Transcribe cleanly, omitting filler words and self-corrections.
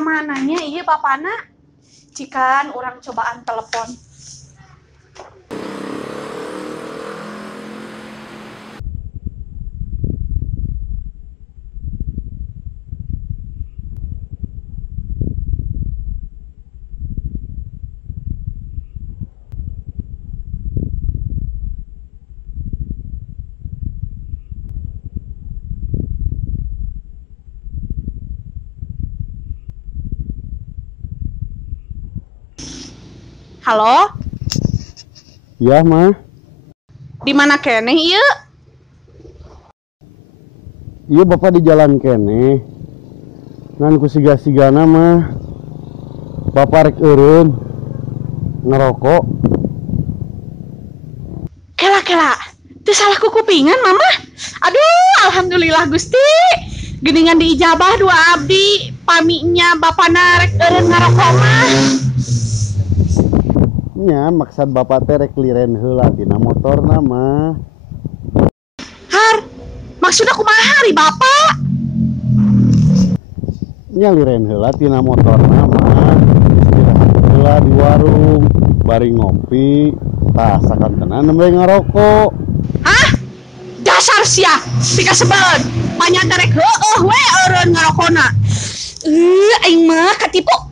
kamananya iya bapana cikan orang cobaan telepon. Halo? Ya, mah. Di mana keneh ieu? Iya, Bapak di jalan kene. Ngan ku siga-sigana mah. Bapak rek eureun ngerokok. Kela. Teu salah kupingan mama. Aduh, alhamdulillah Gusti. Geningan diijabah dua abdi paminya bapana rek eureun ngarokok mah. Nya maksud Bapak teh rek liren heula tina motorna mah. Har, maksudnya kumaha ari bapak? Nya liren heula tina motorna mah. Istirahat heula di warung, bari ngopi, tah sakantenan nembe ngarokok. Hah? Dasar sia, tika sebel. Panyata rek heueuh we eureun ngarokona. Aing mah katipu